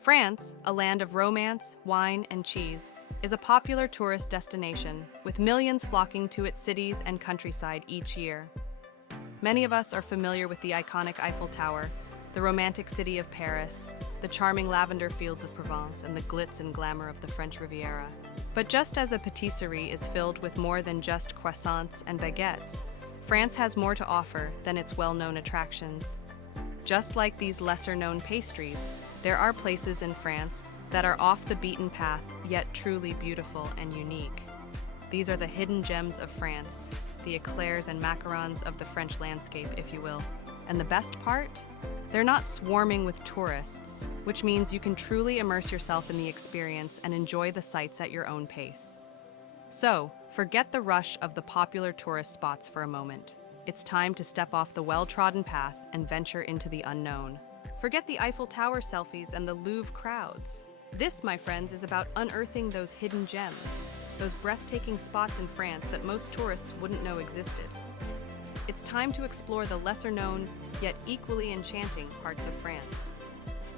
France, a land of romance, wine, and cheese, is a popular tourist destination, with millions flocking to its cities and countryside each year. Many of us are familiar with the iconic Eiffel Tower, the romantic city of Paris, the charming lavender fields of Provence, and the glitz and glamour of the French Riviera. But just as a patisserie is filled with more than just croissants and baguettes, France has more to offer than its well-known attractions. Just like these lesser-known pastries, there are places in France that are off the beaten path, yet truly beautiful and unique. These are the hidden gems of France, the eclairs and macarons of the French landscape, if you will. And the best part? They're not swarming with tourists, which means you can truly immerse yourself in the experience and enjoy the sights at your own pace. So, forget the rush of the popular tourist spots for a moment. It's time to step off the well-trodden path and venture into the unknown. Forget the Eiffel Tower selfies and the Louvre crowds. This, my friends, is about unearthing those hidden gems, those breathtaking spots in France that most tourists wouldn't know existed. It's time to explore the lesser-known, yet equally enchanting parts of France.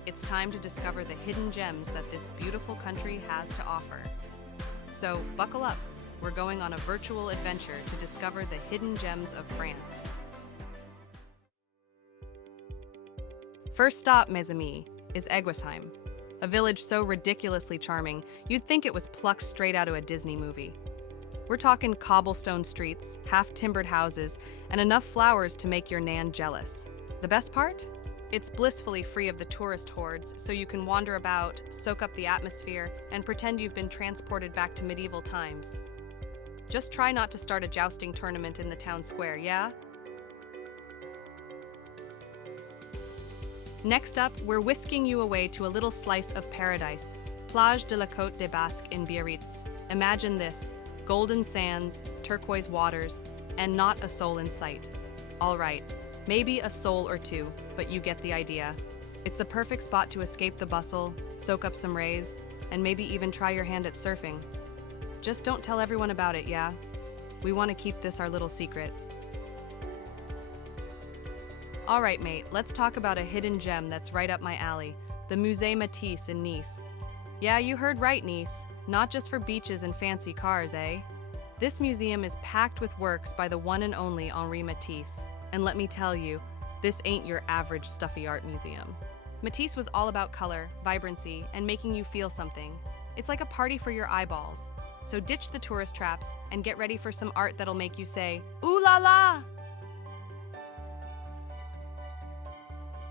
It's time to discover the hidden gems that this beautiful country has to offer. So, buckle up. We're going on a virtual adventure to discover the hidden gems of France. First stop, mes amis, is Eguisheim, a village so ridiculously charming, you'd think it was plucked straight out of a Disney movie. We're talking cobblestone streets, half-timbered houses, and enough flowers to make your nan jealous. The best part? It's blissfully free of the tourist hordes, so you can wander about, soak up the atmosphere, and pretend you've been transported back to medieval times. Just try not to start a jousting tournament in the town square, yeah? Next up, we're whisking you away to a little slice of paradise, Plage de la Côte des Basques in Biarritz. Imagine this: golden sands, turquoise waters, and not a soul in sight. All right, maybe a soul or two, but you get the idea. It's the perfect spot to escape the bustle, soak up some rays, and maybe even try your hand at surfing. Just don't tell everyone about it, yeah? We want to keep this our little secret. All right, mate, let's talk about a hidden gem that's right up my alley, the Musée Matisse in Nice. Yeah, you heard right, Nice. Not just for beaches and fancy cars, eh? This museum is packed with works by the one and only Henri Matisse. And let me tell you, this ain't your average stuffy art museum. Matisse was all about color, vibrancy, and making you feel something. It's like a party for your eyeballs. So ditch the tourist traps and get ready for some art that'll make you say, "Ooh la la!"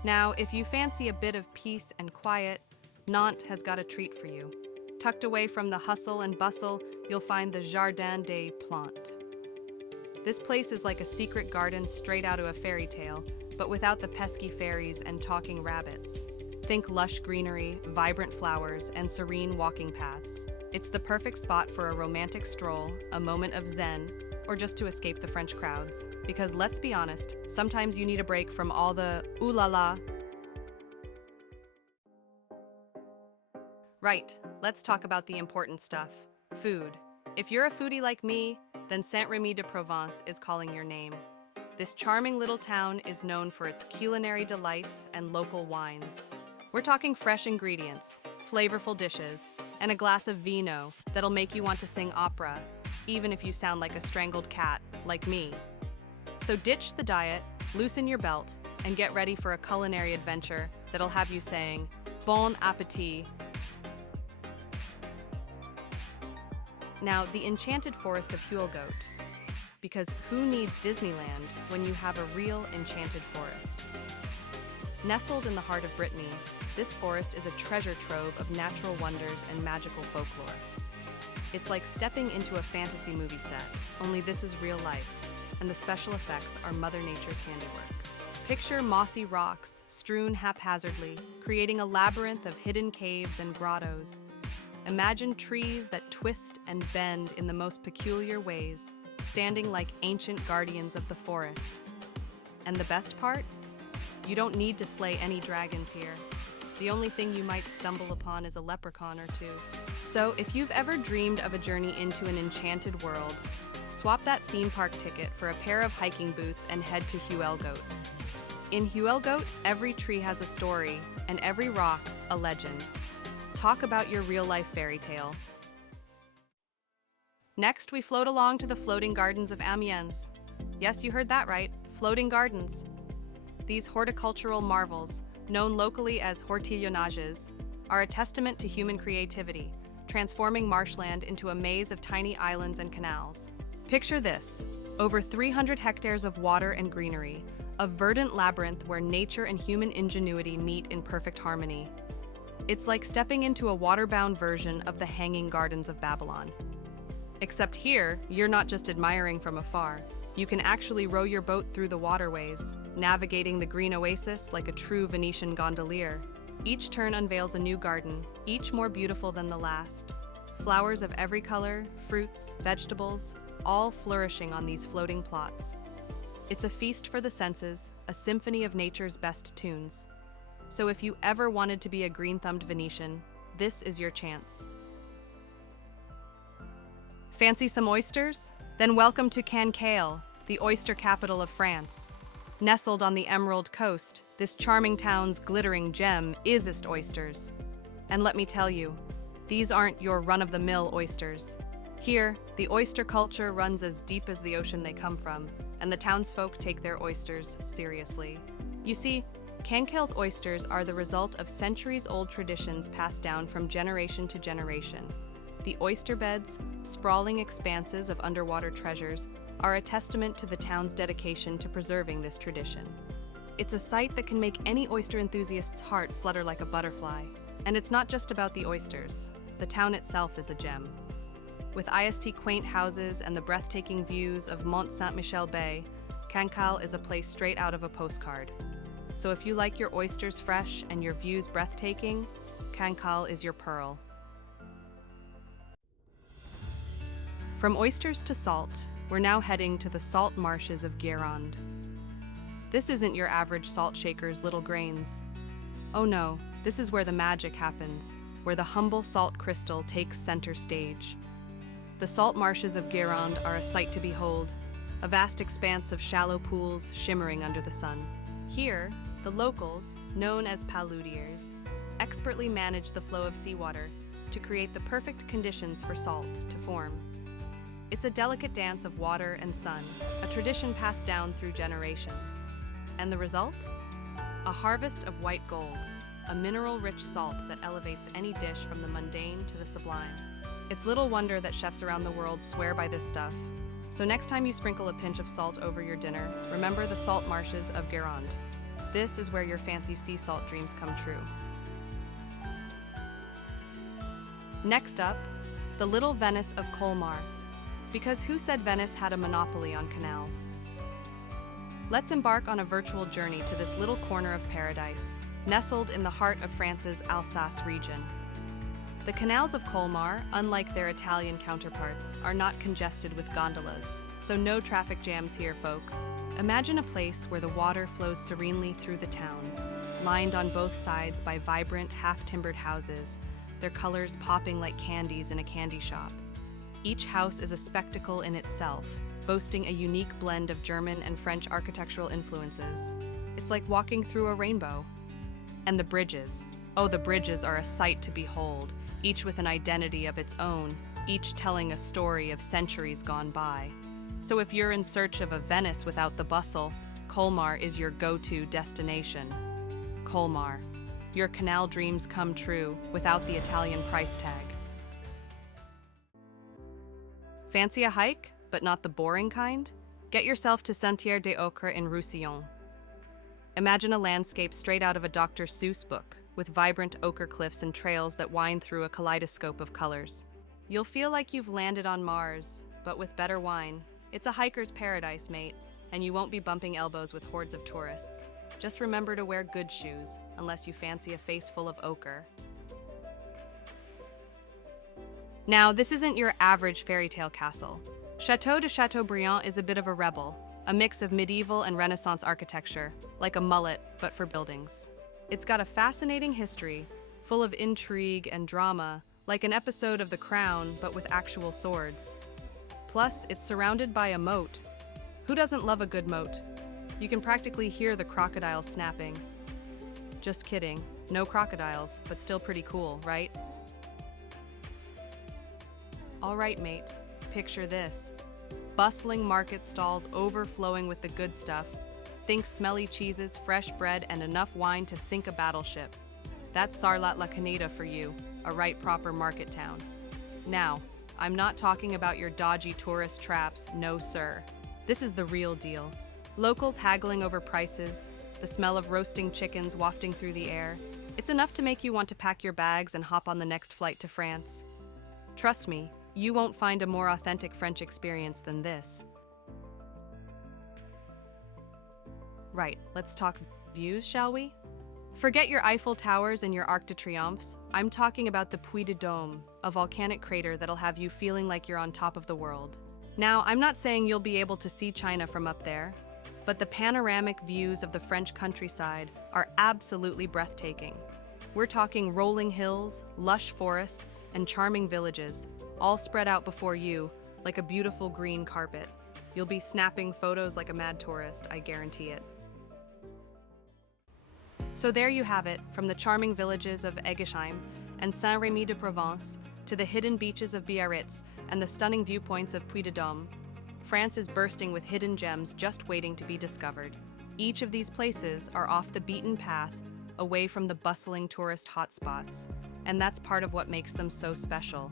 Now, if you fancy a bit of peace and quiet, Nantes has got a treat for you. Tucked away from the hustle and bustle, you'll find the Jardin des Plantes. This place is like a secret garden straight out of a fairy tale, but without the pesky fairies and talking rabbits. Think lush greenery, vibrant flowers, and serene walking paths. It's the perfect spot for a romantic stroll, a moment of zen, or just to escape the French crowds. Because let's be honest, sometimes you need a break from all the ooh la la. Right, let's talk about the important stuff. Food. If you're a foodie like me, then Saint-Rémy-de-Provence is calling your name. This charming little town is known for its culinary delights and local wines. We're talking fresh ingredients, flavorful dishes, and a glass of vino that'll make you want to sing opera, even if you sound like a strangled cat, like me. So ditch the diet, loosen your belt, and get ready for a culinary adventure that'll have you saying, "Bon appétit." Now, the enchanted forest of Huelgoat. Because who needs Disneyland when you have a real enchanted forest? Nestled in the heart of Brittany, this forest is a treasure trove of natural wonders and magical folklore. It's like stepping into a fantasy movie set, only this is real life, and the special effects are Mother Nature's handiwork. Picture mossy rocks strewn haphazardly, creating a labyrinth of hidden caves and grottos. Imagine trees that twist and bend in the most peculiar ways, standing like ancient guardians of the forest. And the best part? You don't need to slay any dragons here. The only thing you might stumble upon is a leprechaun or two. So if you've ever dreamed of a journey into an enchanted world, swap that theme park ticket for a pair of hiking boots and head to Huelgoat. In Huelgoat, every tree has a story, and every rock, a legend. Talk about your real-life fairy tale. Next, we float along to the floating gardens of Amiens. Yes, you heard that right, floating gardens. These horticultural marvels, known locally as hortillonnages, are a testament to human creativity, transforming marshland into a maze of tiny islands and canals. Picture this, over 300 hectares of water and greenery, a verdant labyrinth where nature and human ingenuity meet in perfect harmony. It's like stepping into a water-bound version of the Hanging Gardens of Babylon. Except here, you're not just admiring from afar. You can actually row your boat through the waterways, navigating the green oasis like a true Venetian gondolier. Each turn unveils a new garden, each more beautiful than the last. Flowers of every color, fruits, vegetables, all flourishing on these floating plots. It's a feast for the senses, a symphony of nature's best tunes. So if you ever wanted to be a green-thumbed Venetian, this is your chance. Fancy some oysters? Then welcome to Cancale, the oyster capital of France. Nestled on the Emerald Coast, this charming town's glittering gem is oysters. And let me tell you, these aren't your run-of-the-mill oysters. Here, the oyster culture runs as deep as the ocean they come from, and the townsfolk take their oysters seriously. You see, Cancale's oysters are the result of centuries-old traditions passed down from generation to generation. The oyster beds, sprawling expanses of underwater treasures, are a testament to the town's dedication to preserving this tradition. It's a sight that can make any oyster enthusiast's heart flutter like a butterfly. And it's not just about the oysters. The town itself is a gem. With IST quaint houses and the breathtaking views of Mont Saint-Michel Bay, Cancale is a place straight out of a postcard. So if you like your oysters fresh and your views breathtaking, Cancale is your pearl. From oysters to salt, we're now heading to the salt marshes of Guérande. This isn't your average salt shaker's little grains. Oh no, this is where the magic happens, where the humble salt crystal takes center stage. The salt marshes of Guérande are a sight to behold, a vast expanse of shallow pools shimmering under the sun. Here, the locals, known as paludiers, expertly manage the flow of seawater to create the perfect conditions for salt to form. It's a delicate dance of water and sun, a tradition passed down through generations. And the result? A harvest of white gold, a mineral-rich salt that elevates any dish from the mundane to the sublime. It's little wonder that chefs around the world swear by this stuff. So next time you sprinkle a pinch of salt over your dinner, remember the salt marshes of Guérande. This is where your fancy sea salt dreams come true. Next up, the little Venice of Colmar. Because who said Venice had a monopoly on canals? Let's embark on a virtual journey to this little corner of paradise, nestled in the heart of France's Alsace region. The canals of Colmar, unlike their Italian counterparts, are not congested with gondolas, so no traffic jams here, folks. Imagine a place where the water flows serenely through the town, lined on both sides by vibrant, half-timbered houses, their colors popping like candies in a candy shop. Each house is a spectacle in itself, boasting a unique blend of German and French architectural influences. It's like walking through a rainbow. And the bridges. Oh, the bridges are a sight to behold, each with an identity of its own, each telling a story of centuries gone by. So if you're in search of a Venice without the bustle, Colmar is your go-to destination. Colmar. Your canal dreams come true without the Italian price tag. Fancy a hike, but not the boring kind? Get yourself to Sentier des Ocres in Roussillon. Imagine a landscape straight out of a Dr. Seuss book, with vibrant ochre cliffs and trails that wind through a kaleidoscope of colors. You'll feel like you've landed on Mars, but with better wine. It's a hiker's paradise, mate, and you won't be bumping elbows with hordes of tourists. Just remember to wear good shoes, unless you fancy a face full of ochre. Now, this isn't your average fairy tale castle. Château de Chateaubriand is a bit of a rebel, a mix of medieval and Renaissance architecture, like a mullet, but for buildings. It's got a fascinating history, full of intrigue and drama, like an episode of The Crown, but with actual swords. Plus, it's surrounded by a moat. Who doesn't love a good moat? You can practically hear the crocodiles snapping. Just kidding, no crocodiles, but still pretty cool, right? All right, mate, picture this. Bustling market stalls overflowing with the good stuff. Think smelly cheeses, fresh bread, and enough wine to sink a battleship. That's Sarlat-la-Canéda for you, a right proper market town. Now, I'm not talking about your dodgy tourist traps, no sir. This is the real deal. Locals haggling over prices, the smell of roasting chickens wafting through the air. It's enough to make you want to pack your bags and hop on the next flight to France. Trust me, you won't find a more authentic French experience than this. Right, let's talk views, shall we? Forget your Eiffel Towers and your Arc de Triomphes. I'm talking about the Puy de Dôme, a volcanic crater that'll have you feeling like you're on top of the world. Now, I'm not saying you'll be able to see China from up there, but the panoramic views of the French countryside are absolutely breathtaking. We're talking rolling hills, lush forests, and charming villages, all spread out before you like a beautiful green carpet. You'll be snapping photos like a mad tourist, I guarantee it. So there you have it, from the charming villages of Eguisheim and Saint-Rémy-de-Provence to the hidden beaches of Biarritz and the stunning viewpoints of Puy de Dôme. France is bursting with hidden gems just waiting to be discovered. Each of these places are off the beaten path, away from the bustling tourist hotspots, and that's part of what makes them so special.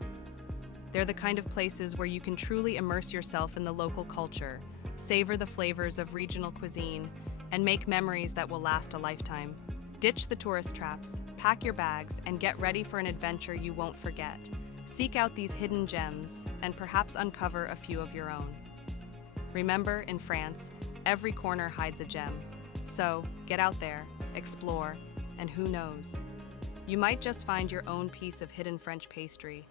They're the kind of places where you can truly immerse yourself in the local culture, savor the flavors of regional cuisine, and make memories that will last a lifetime. Ditch the tourist traps, pack your bags, and get ready for an adventure you won't forget. Seek out these hidden gems, and perhaps uncover a few of your own. Remember, in France, every corner hides a gem. So, get out there, explore, and who knows? You might just find your own piece of hidden French pastry.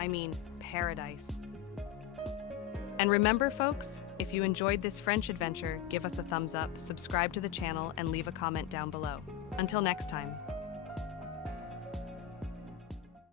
I mean, paradise. And remember, folks, if you enjoyed this French adventure, give us a thumbs up, subscribe to the channel, and leave a comment down below. Until next time.